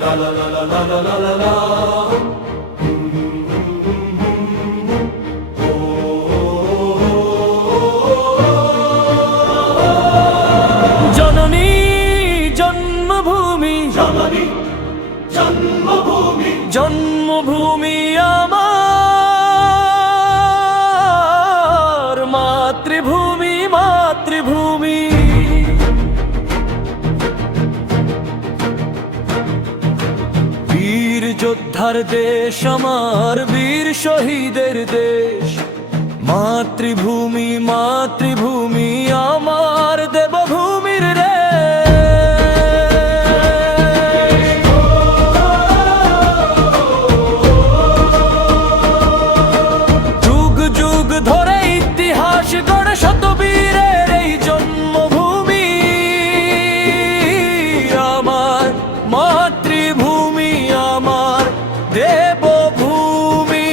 La la la la la la la la la. জননী জন্মভূমি, জননী জন্মভূমি, জন্মভূমি আমার মাতৃভূমি, মাতৃভূমি। বীর যোদ্ধার দেশ আমার, বীর শহীদের দেশ। মাতৃভূমি, মাতৃভূমি আমার দেবভূমির রে। যুগ যুগ ধরে ইতিহাস গড়ে শত বীরের এই জন্মভূমি আমার, মাতৃভূমি আমার দেবভূমি।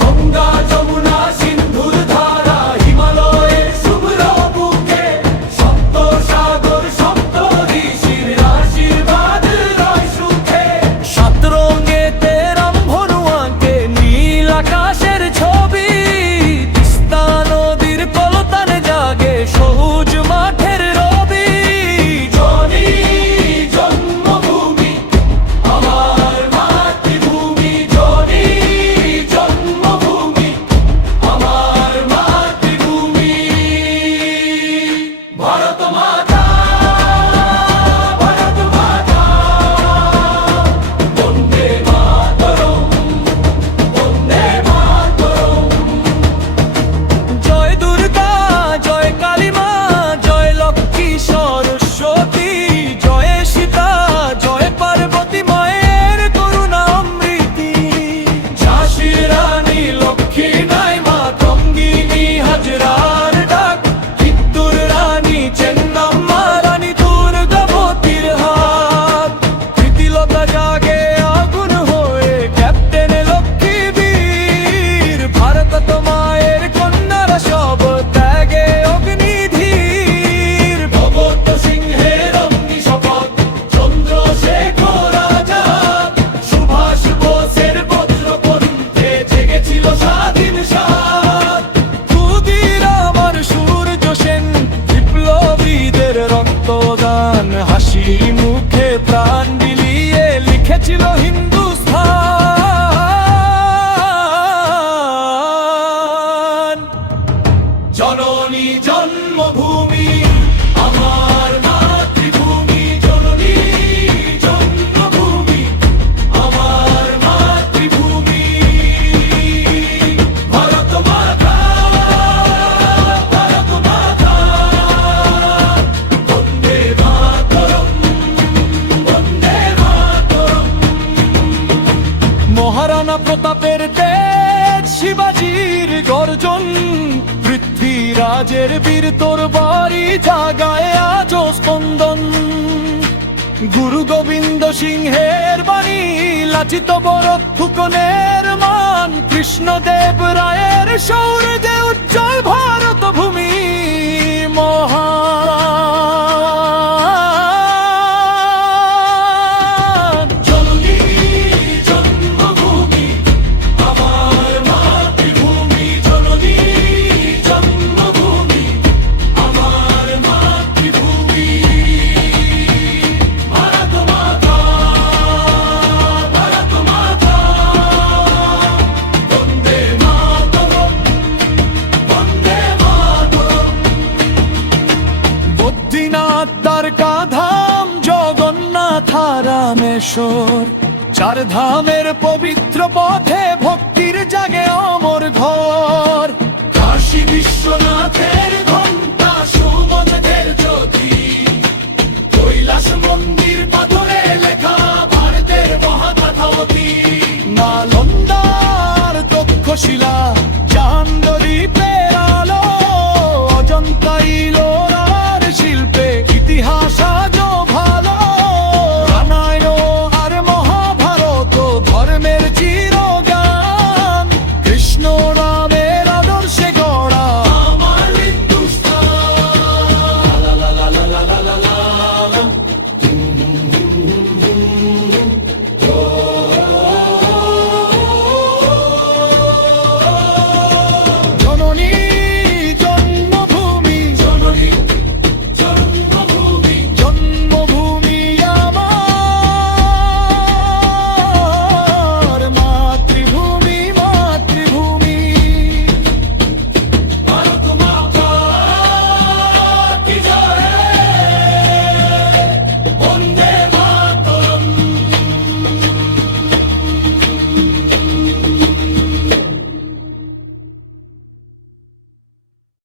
গঙ্গা যমুনা সিন্ধুর ধারা, হিমালয়ের শুভ্র বুকে, সপ্ত সাগর সপ্ত ঋষির আশীর্বাদ রয় সুখে। সাত রঙেতে রামধনু আঁকে নীল আকাশের ছবি, তিস্তা নদীর কলতানে জাগে সবুজ মাঠের রবি। জননী জন্মভূমি আমার মাতৃভূমি, জননী জন্মভূমি আমার মাতৃভূমি। ভারত মাতা, ভারত মাতা, বন্দে মাতরম, বন্দে মাতরম। জয় দুর্গা, জয় কালী মা, জয় লক্ষ্মী সরস্বতী, জয় সীতা, জয় পার্বতী মায়ের করুণা অমৃতি। ঝাঁসির রানী লক্ষ্মী নাই মা, তঙ্গিনী হাজরার ডাক, মৃত্যুর রানী চেন্নাম্মা, রানী দুর্গাবতীর হাত। প্রীতিলতা জাগে আগুন হয়ে, ক্যাপ্টেন লক্ষ্মী বীর। ভারত মায়ের কন্যারা সব ত্যাগে অগ্নিধীর। ভগৎ সিংহের অগ্নি শপথ, চন্দ্রশেখর আজাদ, সুভাষ বোসের বজ্রকণ্ঠে জেগেছিল স্বাধীন সাত। ক্ষুদিরাম আর সূর্য সেন, বিপ্লবীদের রক্তদান, হাসি মুখে প্রাণ বিলিয়ে লিখেছিল হিন্দুস্তান। জননী জন্মভূমি আমার মাতৃভূমি, জননী জন্মভূমি আমার মাতৃভূমি। ভারত মাতা, ভারত মাতা, বন্দে মাতরম, বন্দে মাতরম। মহারানা প্রতাপের তেজ, শিবাজির গর্জন, পৃথ্বীরাজের বীর তরবারি জাগায় আজও স্পন্দন। গুরু গোবিন্দ সিংহের বাণী, লাচিত বরদ ফুকনের মান, কৃষ্ণদেব রায়ের শৌর্যে উজ্জ্বল ভারত ভূমি মহান। জননী জন্মভূমি আমার মাতৃভূমি, জননী জন্মভূমি আমার মাতৃভূমি। ভারত মাতা, ভারত মাতা, বন্দে মাতরম, বন্দে মাতরম। বদ্রীনাথ দ্বারকা ধাম, জগন্নাথ রামেশ্বর, চার ধামের পবিত্র পথে ভক্তির জাগে অমর ঘর। কাশী বিশ্বনাথের ঘণ্টা, সুমন্তের জ্যোতি, কৈলাস মন্দির পাথরে লেখা ভারতের মহাকাথাবতী। নালন্দার তক্ষশিলা, চান্দদ্বীপে